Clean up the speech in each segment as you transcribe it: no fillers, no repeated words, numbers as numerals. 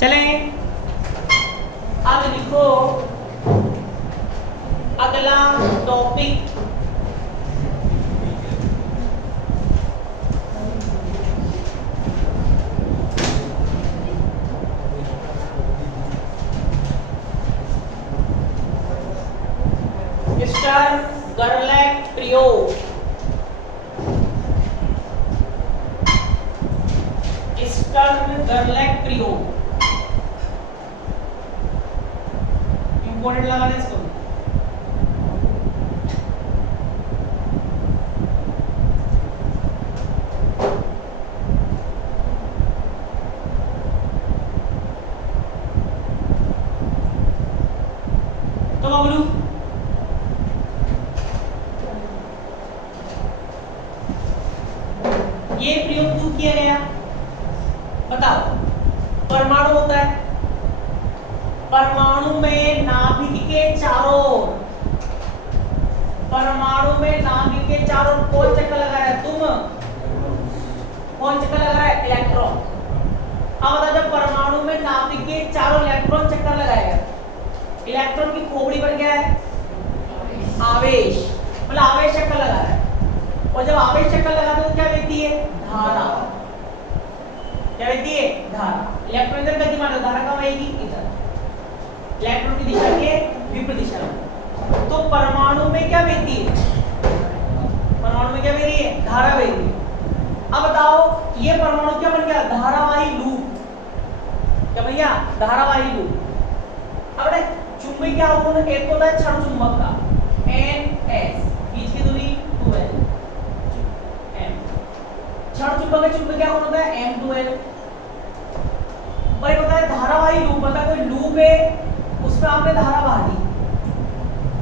चलें, अब लिखो अगला टॉपिक। स्टर्न-गर्लैक प्रयोग। स्टर्न-गर्लैक प्रयोग इंपॉर्टेंट लगा दे इसको। तो बबलू ये प्रयोग क्यों किया गया बताओ। परमाणु होता है, परमाणु में नाभिक के चारों ओर, परमाणु में नाभिक के चारों कौन चक्कर लगा रहा है? तुम। कौन चक्कर लगा रहा है? इलेक्ट्रॉन। अब बता, जब परमाणु में नाभिक के चारों इलेक्ट्रॉन चक्कर लगाएगा, इलेक्ट्रॉन की खोपड़ी पर क्या है? आवेश, मतलब आवेश चक्कर लगा रहा है। और जब आवेश चक्कर लगाते तो क्या बहती है? धारा। क्या बहती है? धारा। इलेक्ट्रॉन इधर गतिमान है, धारा कहाँ बहेगी? इधर। इलेक्ट्रॉन की दिशा के विपरीत दिशा में। तो परमाणु में क्या बहती है? परमाणु में क्या बह रही है? धारा बह रही है। अब बताओ, ये परमाणु क्या बन गया? धारावाही लूप। क्या भैया? धारावाही लूप। अब चुंबकीय आघूर्ण एक होता है क्षण चुंबक का, NS, बीच की दूरी 2L, क्षण चुंबक का चुंबकीय आघूर्ण होता है M2L। भाई पता है धारावाही लूप, मतलब कोई लूप है उसमें आपने धारा बहा दी।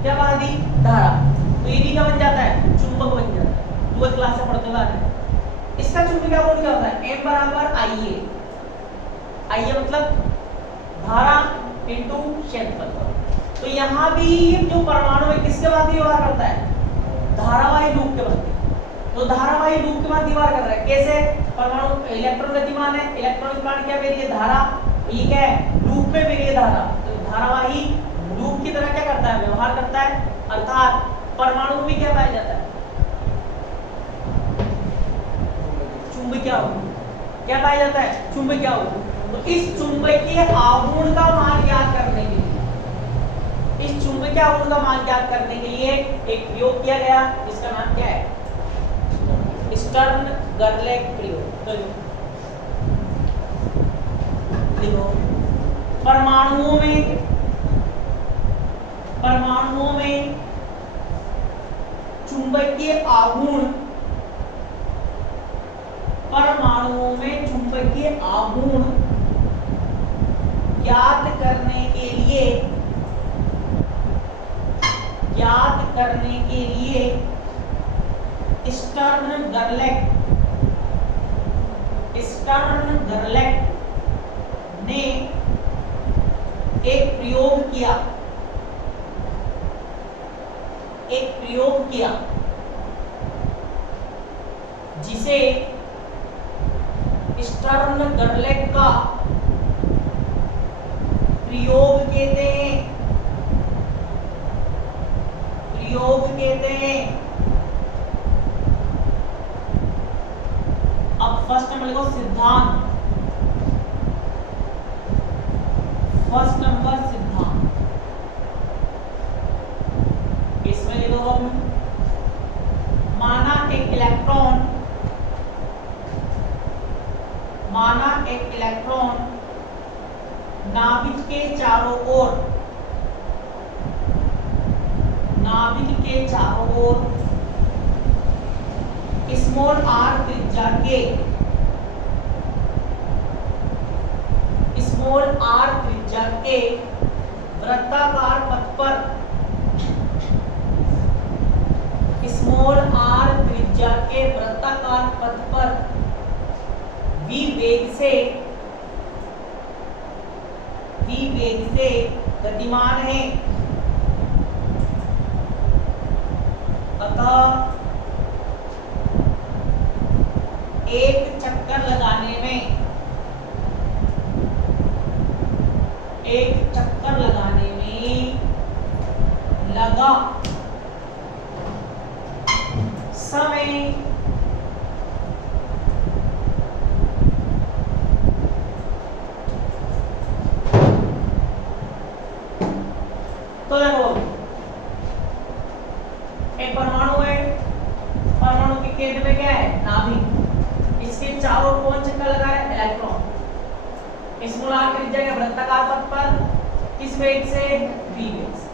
क्या बहा दी? धारा। तो ये क्या बन जाता है? चुंबक बन जाता है। 12th क्लास से पढ़ते हुए आ रहे हैं। इसका चुंबकीय आघूर्ण क्या होता है? M बराबर IA। IA मतलब धारा इनटू क्षेत्रफल। तो यहाँ भी जो परमाणु है किसके बाद व्यवहार करता है? धारावाही लूप के बाद। तो धारावाही लूप के बाद व्यवहार कर रहा है। कैसे? परमाणु इलेक्ट्रॉन गतिमान है, इलेक्ट्रॉन के कारण क्या बह रही है? धारा। ये क्या है? लूप में बह रही है धारा। तो धारावाही लूप की तरह क्या करता है? व्यवहार करता है। अर्थात परमाणु में क्या पाया जाता है? चुंबकीय आघूर्ण। क्या पाया जाता है? चुंबकीय आघूर्ण। तो इस चुंबकीय आघूर्ण का मान ज्ञात करने के लिए, इस चुंबकीय आघूर्ण का मान ज्ञात करने के लिए एक प्रयोग किया गया, जिसका नाम क्या है? स्टर्न-गर्लैक प्रयोग। तो देखो, परमाणुओं में चुंबकीय आघूर्ण, परमाणुओं में चुंबकीय आघूर्ण ज्ञात करने के लिए स्टर्न-गर्लैक ने एक प्रयोग किया जिसे स्टर्न-गर्लैक का प्रयोग कहते हैं। अब फर्स्ट नंबर लिखो सिद्धांत। फर्स्ट नंबर सिद्धांत। इसमें लिखो हम, माना एक इलेक्ट्रॉन नाभिक के चारों ओर स्मॉल r त्रिज्या के वृत्ताकार पथ पर, स्मॉल r त्रिज्या के वृत्ताकार पथ पर v वेग से गतिमान है, अतः एक चक्कर लगाने में एक चक्कर लगाने में लगा समय तो देखो एक परमाणु है, परमाणु के केंद्र में क्या है? नाभिक। इसके चारों ओर कौन चक्कर लगा है? इलेक्ट्रॉन। इस मूलांक त्रिज्या के वृत्ताकार पथ पर किस वेग से? v वेग से।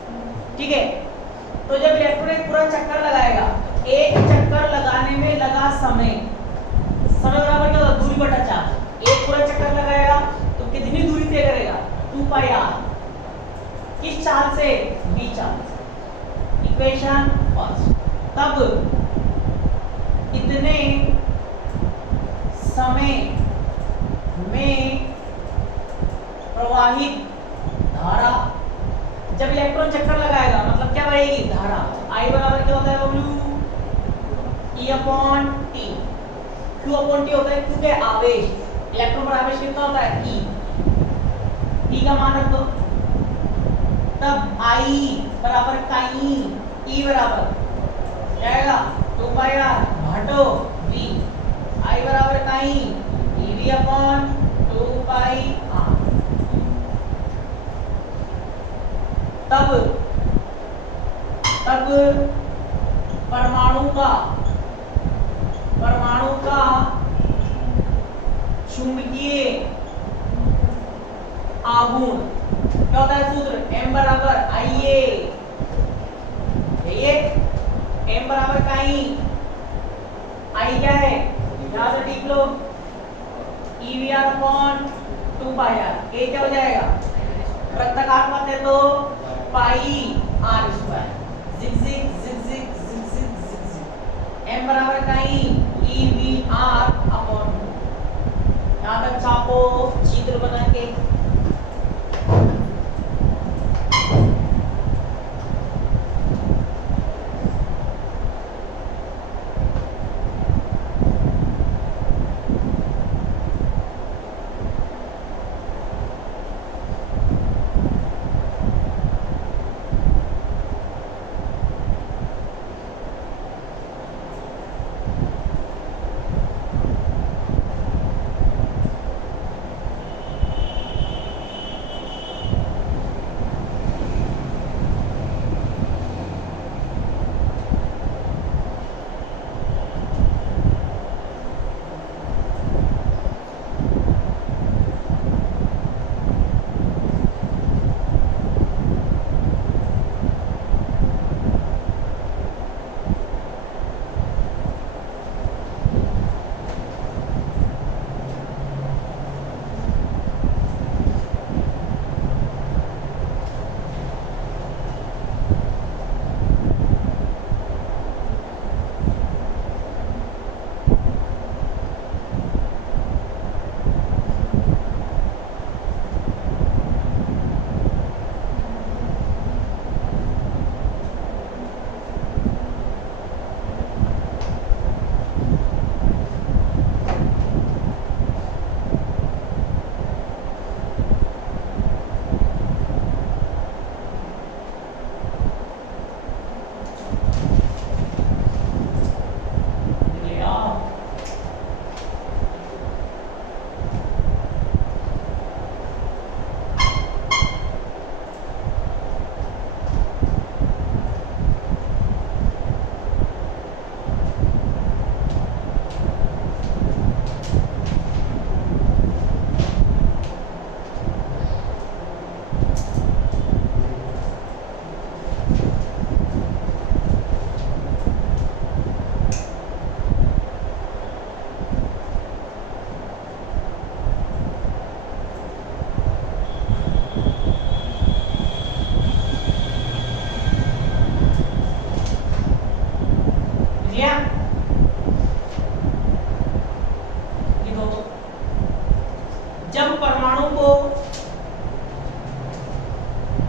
ठीक है, तो जब इलेक्ट्रॉन एक पूरा चक्कर लगाएगा, एक चक्कर लगाने में लगा समय, समय बराबर क्या होता है? दूरी बटा चार्ज। एक पूरा चक्कर लगाएगा तो कितनी दूरी तय करेगा? 2πr। किस चार्ज से? v charge. Equation first. तब इतने समय में प्रवाहित धारा, जब इलेक्ट्रॉन चक्कर लगाएगा मतलब क्या बहेगी? धारा। I बराबर क्या होता है बबलू? E/T। Q/T होता है Q के आवेश, इलेक्ट्रॉन पर आवेश कितना होता है? E। E का मान रख दो, तब I बराबर काई, E बराबर क्या आएगा? 2πr घाटो v। I बराबर काई ev/2πr। तब परमाणु का चुंबकीय आघूर्ण क्या होता है? सूत्र m बराबर Ia। m बराबर काई, I क्या है? यहां से लिख लो EV/2πr। a क्या हो जाएगा? वृत्ताकार पथ है तो पाई r square. zigzag zigzag zigzag zigzag। m बराबर काई EV/2। यहां तक छापो चित्र बना के।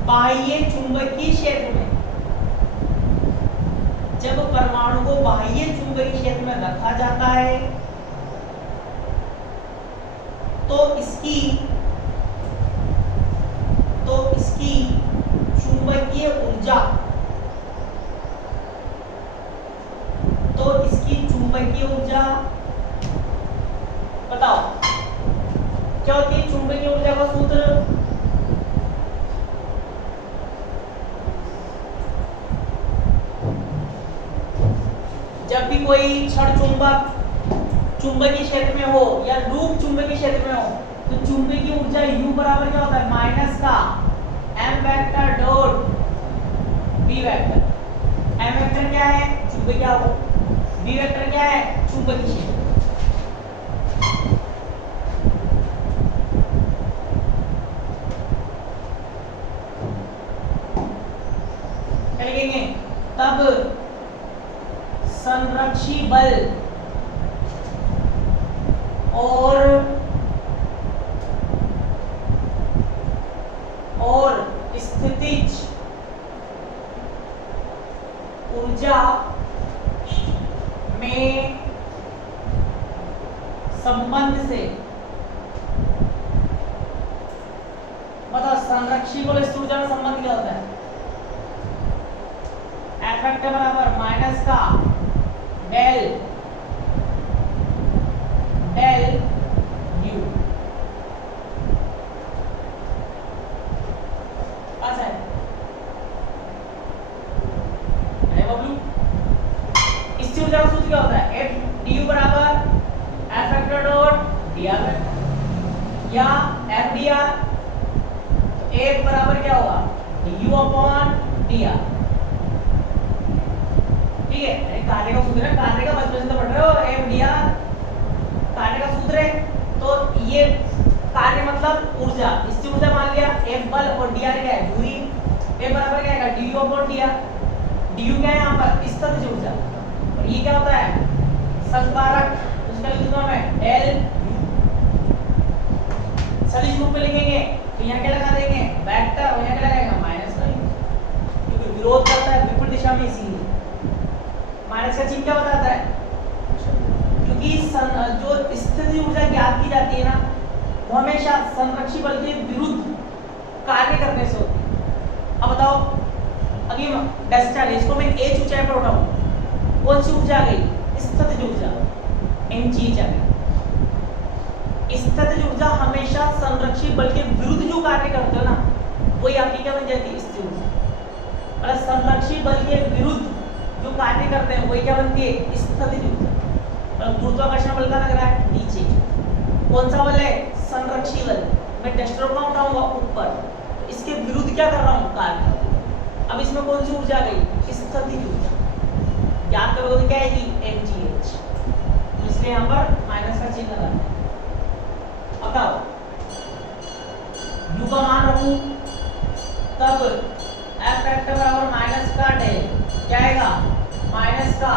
बाह्य चुंबकीय क्षेत्र में, जब परमाणु को बाह्य चुंबकीय क्षेत्र में रखा जाता है तो इसकी चुंबकीय ऊर्जा, बताओ क्या होती है चुंबकीय ऊर्जा का सूत्र? जब भी कोई क्षण चुंबक चुंबकीय क्षेत्र में हो या लूप चुंबकीय क्षेत्र में हो तो चुंबकीय ऊर्जा U बराबर क्या होता है? माइनस का m vector dot b vector. m vector क्या है? चुंबकीय आवेश। b वेक्टर क्या है? चुंबकीय क्षेत्र। क्या लिखेंगे? तब संरक्षी बल और स्थितिज ऊर्जा में संबंध से, बताओ संरक्षी बल स्थितिज ऊर्जा में संबंध क्या होता है? F वेक्टर बराबर माइनस का डेल U। अच्छा है बबलू, स्थिर ऊर्जा का सूत्र क्या होता है? F du बराबर F vector dot dr vector या F dr, F बराबर क्या होगा? du upon dr। ठीक है, कार्य का सूत्र है, कार्य का बचपन से पढ़ रहे हो। F dr कार्य का सूत्र है, तो ये कार्य मतलब ऊर्जा, स्थिर ऊर्जा मान लिया, F बल और dr क्या है? दूरी। F बराबर क्या है? du upon dr। du क्या है यहाँ पर? स्थितिज ऊर्जा, और ये क्या होता है? संकारक, उसका लिख दूंगा मैं L। सदिश रूप में लिखेंगे तो यहाँ क्या लगा देंगे? वेक्टर, और यहाँ क्या लगाएगा? माइनस का, क्योंकि विरोध करता है विपरीत दिशा में, इसीलिए माइनस का चिन्ह क्या बताता है? क्योंकि जो स्थितिज ऊर्जा ज्ञात की जाती है ना, वो हमेशा संरक्षी बल के विरुद्ध कार्य करने से होती है। अब बताओ, अभी डेस्टाल इसको मैं h ऊंचाई पर उठाऊं, कौन सी ऊर्जा आ गई? स्थितिज ऊर्जा, mgh आ गई। स्थितिज ऊर्जा हमेशा संरक्षी बल के विरुद्ध जो कार्य करते हो ना, वही आपकी क्या बन जाती है? स्थिर ऊर्जा। मतलब संरक्षी बल के विरुद्ध जो कार्य करते हैं वही क्या बनती है? स्थितिज ऊर्जा। मतलब गुरुत्वाकर्षण बल का लग रहा है नीचे, कौन सा बल है? संरक्षी बल। मैं टेस्टर को उठाऊंगा ऊपर, तो इसके विरुद्ध क्या कर रहा हूँ? कार्य। अब इसमें कौन सी ऊर्जा आ गई? स्थितिज ऊर्जा। याद करोगे क्या है कि mgh, इसलिए यहाँ पर माइनस का चिन्ह लगा है। बताओ u का मान रखूं, तब F वेक्टर बराबर माइनस का डेल क्या आएगा? माइनस का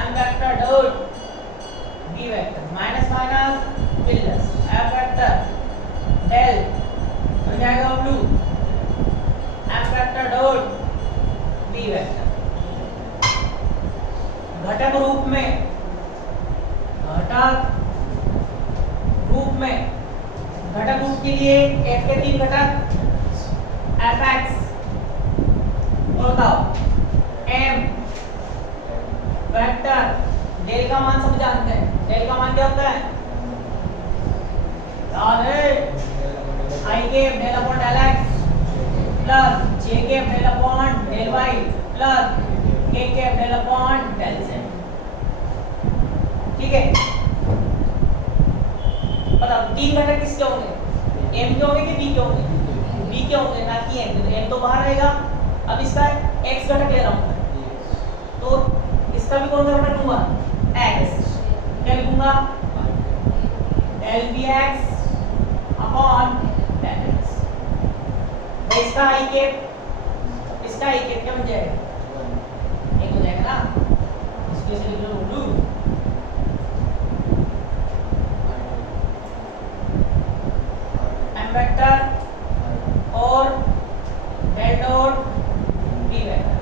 m vector dot b vector, minus minus plus F vector del, तो क्या आएगा ब्लू? m vector dot b vector. घटक रूप में, घटक रूप के लिए f के 3 घटक fx, और बताओ m वेक्टर डेल का मान सब जानते हैं। डेल का मान क्या होता है? याद है? i के del upon del x plus j के del upon del y plus k के डेल अपॉन डेल z। ठीक है, बताओ 3 घटक किसके होंगे? m के होंगे कि b के होंगे? b के होंगे, ना कि m के। m तो बाहर रहेगा। अब इसका x घटक ले रहा हूं, तो इसका भी कौन सा घटक लूंगा? x। क्या लिखूंगा? del bx upon del x। तो इसका i कैप क्या बन जाएगा? 1 हो जाएगा ना, इसलिए से लिख लो ब्लू। m वेक्टर और del dot b vector,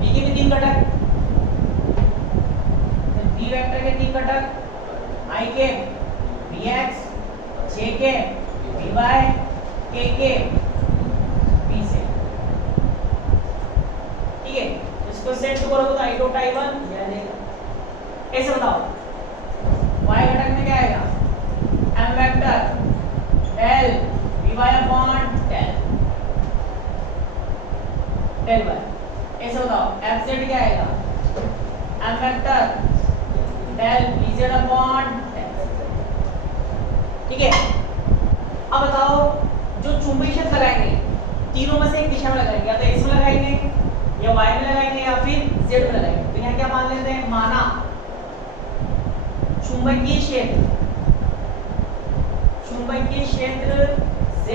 b के भी 3 घटक, b वेक्टर के 3 घटक i के bx, j के by, k के b से। ठीक है, इसको सेट करोगे तो i डॉट i1 यह रहेगा। ऐसे बताओ vector del dy upon del y। ऐसे बताओ fz क्या आएगा, m vector del bz upon ठीक है। अब बताओ जो चुंबकीय क्षेत्र लगाएंगे तीनों में से एक दिशा में लगाएंगे, या तो x में लगाएंगे या y में लगाएंगे या फिर z में लगाएंगे। तो यहाँ क्या मान लेते हैं, माना चुंबकीय क्षेत्र z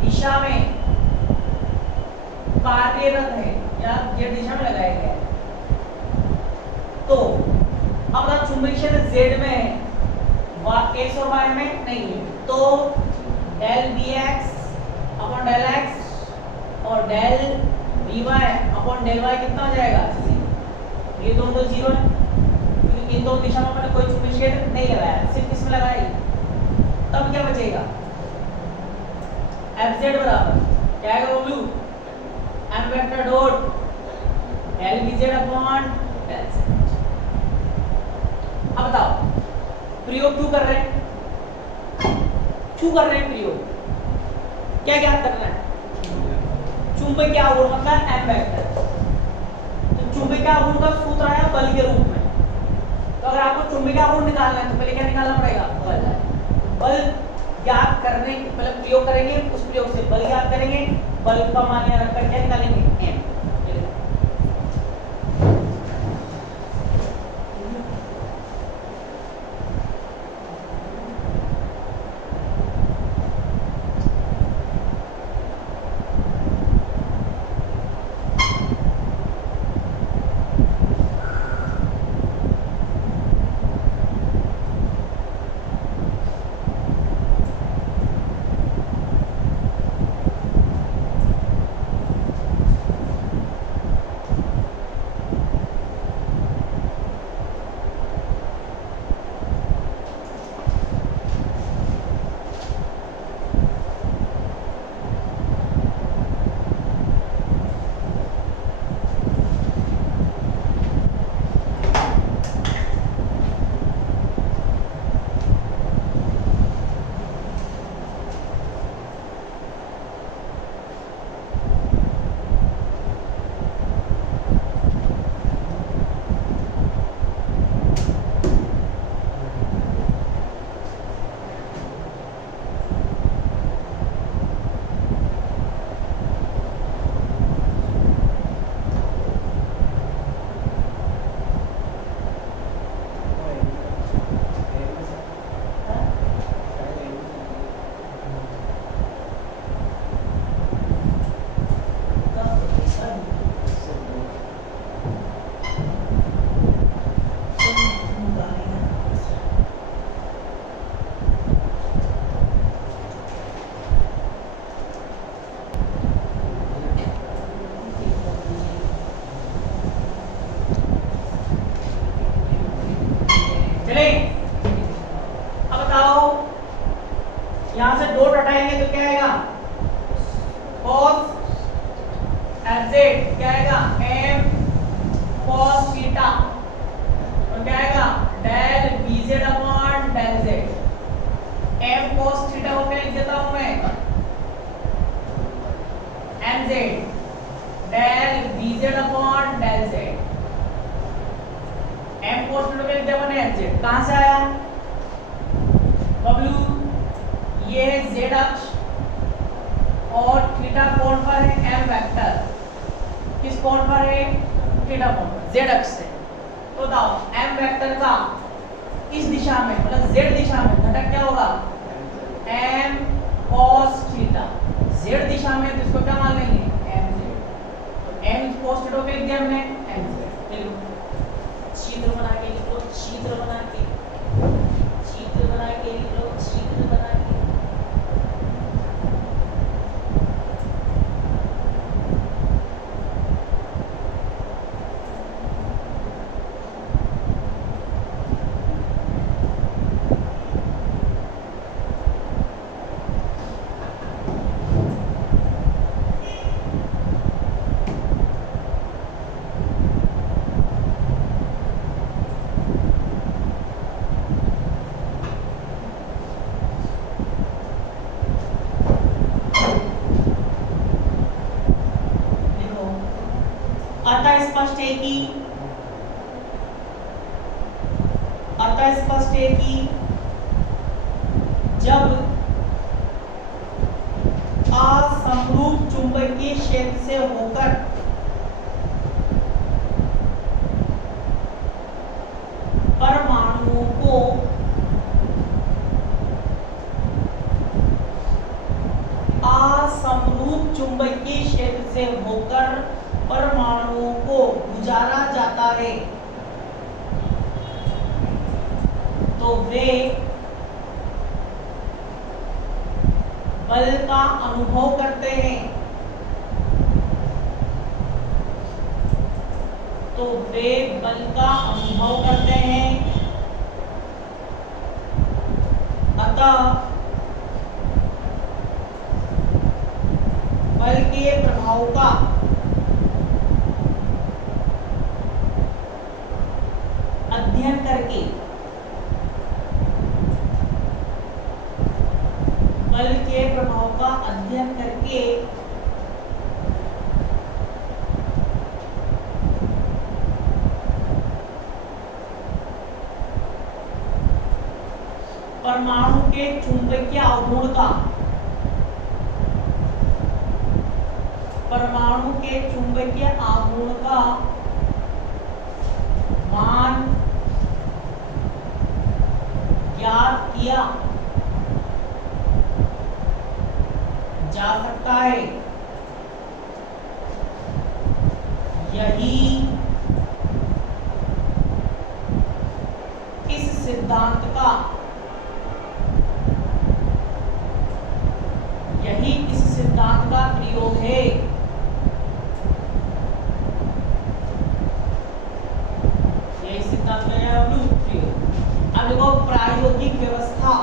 दिशा में कार्यरत है या z दिशा में लगाया गया है। तो अब ना चुंबकीय क्षेत्र z में है, x और y में नहीं है, तो del bx upon del x और del dy upon del y कितना हो जाएगा, ये दोनों तो जीरो है क्योंकि इन दोनों दिशा में मैंने कोई चुंबकीय क्षेत्र नहीं लगाया, सिर्फ किसमें लगाया। तब क्या बचेगा, fz बराबर क्या आएगा Bablu, m vector dot del bz upon del z। अब बताओ प्रयोग क्यों कर रहे हैं, प्रयोग क्या करना है, चुंबकीय आघूर्ण मतलब m वेक्टर। तो चुंबकीय आघूर्ण का सूत्र आया बल के रूप में। तो अगर आपको चुंबकीय आघूर्ण निकालना है तो पहले क्या निकालना पड़ेगा, बल ज्ञात करने, मतलब प्रयोग करेंगे, उस प्रयोग से बल ज्ञात करेंगे, बल का मान यहाँ रखकर क्या निकालेंगे, m। यहां से डॉट हटाएंगे तो क्या आएगा, cos fz क्या आएगा, m cos थीटा, और क्या आएगा del bz upon del z। m cos theta को क्या लिख देता हूं मैं, mz del bz upon del z। m cos theta को लिख दिया मैंने mz। कहां से आया बबलू, ये है z अक्ष और थीटा कोण पर है m वेक्टर, किस कोण पर है, थीटा कोण पर, z अक्ष से। तो बताओ m वेक्टर का इस दिशा में मतलब z दिशा में घटक क्या होगा, m cos थीटा। z दिशा में तो इसको क्या मान लेंगे, mz। तो m cos थीटा पे लिख दिया हमने mz। चित्र बना के लिख लो, चित्र बना के, चित्र बना के लिख लो, चित्र बना के। स्पष्ट है कि जब असमरूप चुंबकीय क्षेत्र से होकर परमाणुओं को असमरूप चुंबकीय क्षेत्र से होकर परमाणुओं को गुजारा जाता है तो वे बल का अनुभव करते हैं। अतः बल के प्रभाव का अध्ययन करके परमाणु के चुंबकीय आघूर्ण का मान ज्ञात किया जा सकता है। यही इस सिद्धांत का प्रयोग है। यही सिद्धांत का है प्रयोग। अब देखो प्रायोगिक व्यवस्था।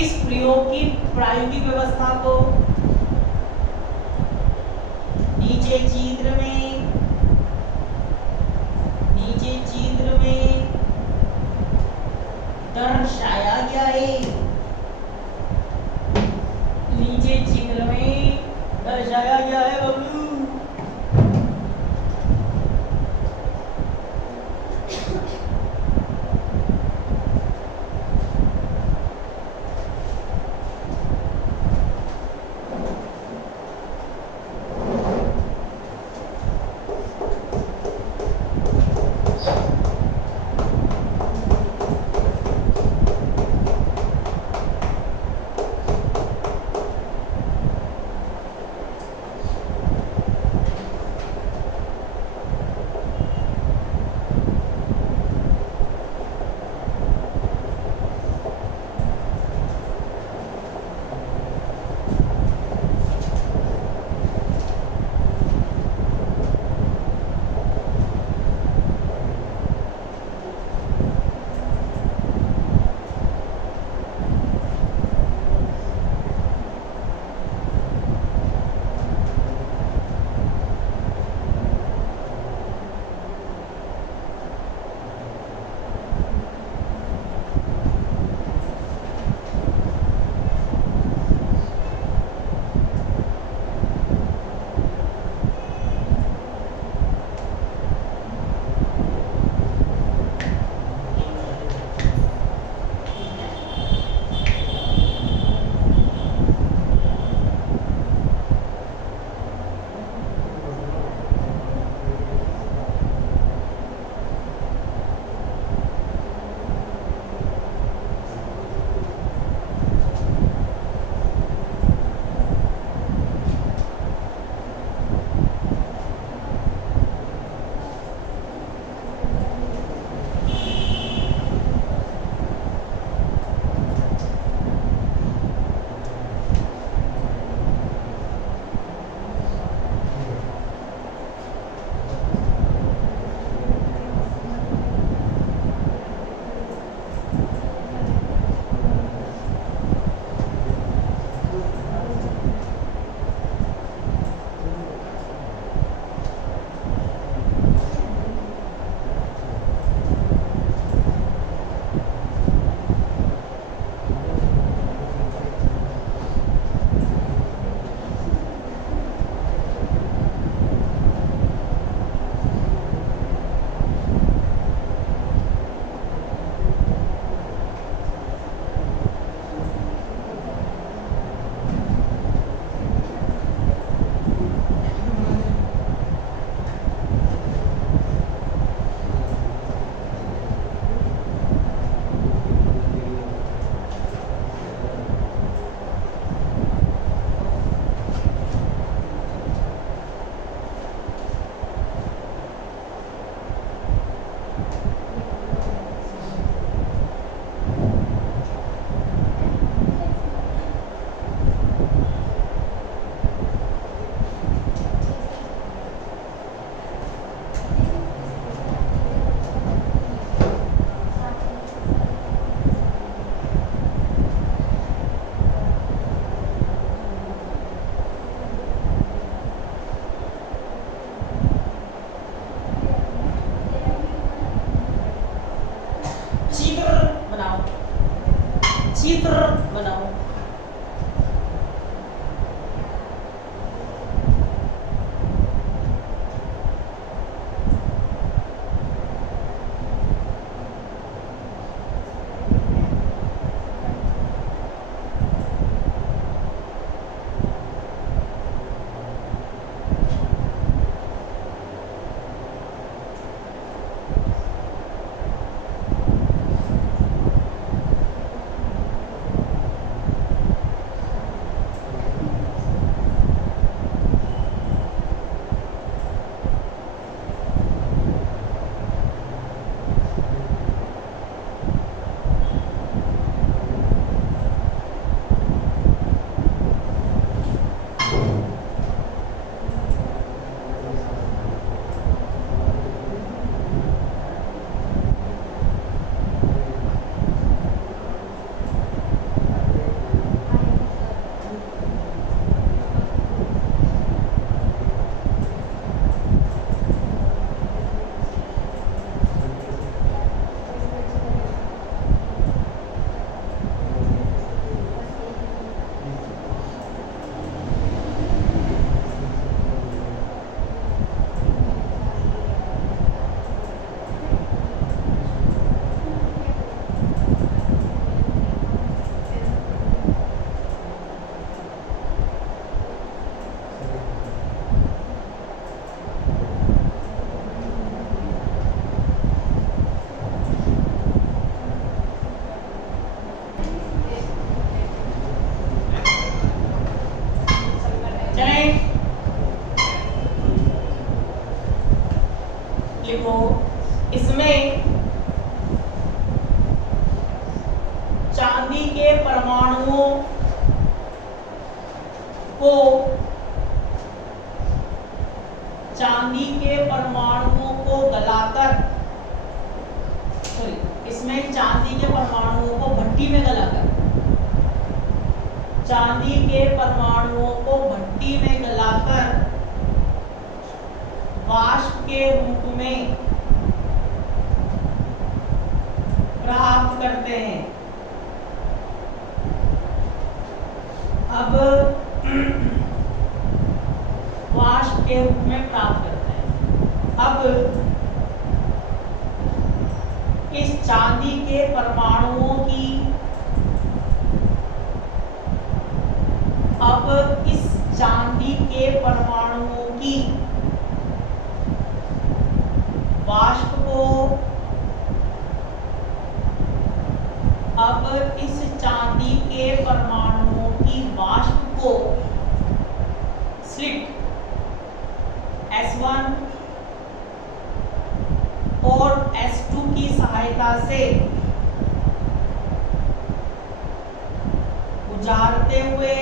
इस प्रयोग की प्रायोगिक व्यवस्था को नीचे चित्र में दर्शाया गया है। बबलू। इसमें चांदी के परमाणुओं को गलाकर, इसमें चांदी के परमाणुओं को भट्टी में गलाकर, चांदी के परमाणुओं को भट्टी में गलाकर वाष्प के रूप में प्राप्त करते हैं। अब वाष्प के रूप में प्राप्त करते हैं। अब इस चांदी के परमाणुओं की वाष्प को, अब इस चांदी के परमाणुओं की वाष्प को स्लिट S1 और S2 की सहायता से गुजारते हुए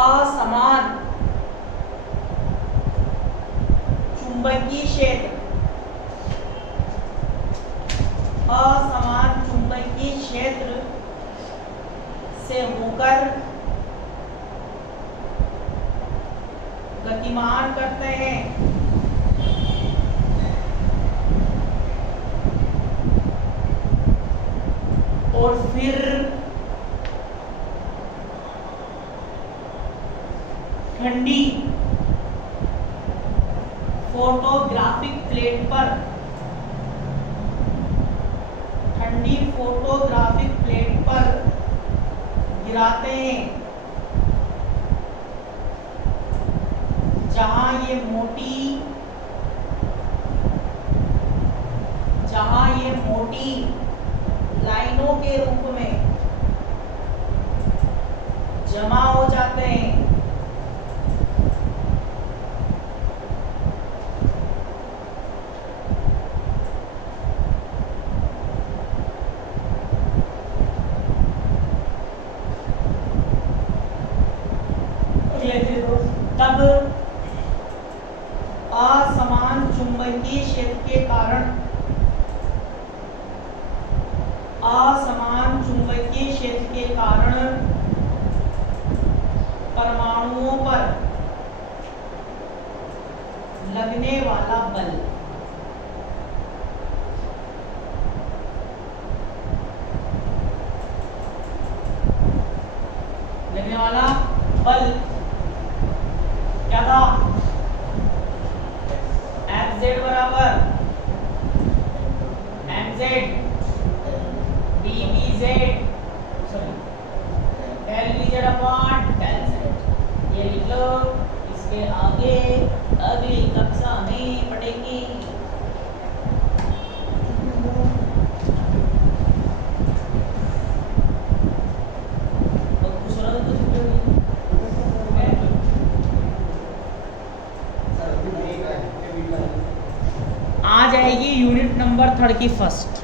असमान चुंबकीय क्षेत्र से होकर गतिमान करते हैं। और फिर ठंडी फोटोग्राफिक प्लेट पर गिराते हैं, जहां ये मोटी लाइनों के रूप में जमा हो जाते हैं। तब असमान चुंबकीय क्षेत्र के कारण परमाणुओं पर लगने वाला बल क्या था? Fz बराबर mz dvz del vz upon del z। ये लिख लो, इसके आगे अगली कक्षा में पढ़ेंगे। आ जाएगी यूनिट नंबर 3 की फर्स्ट।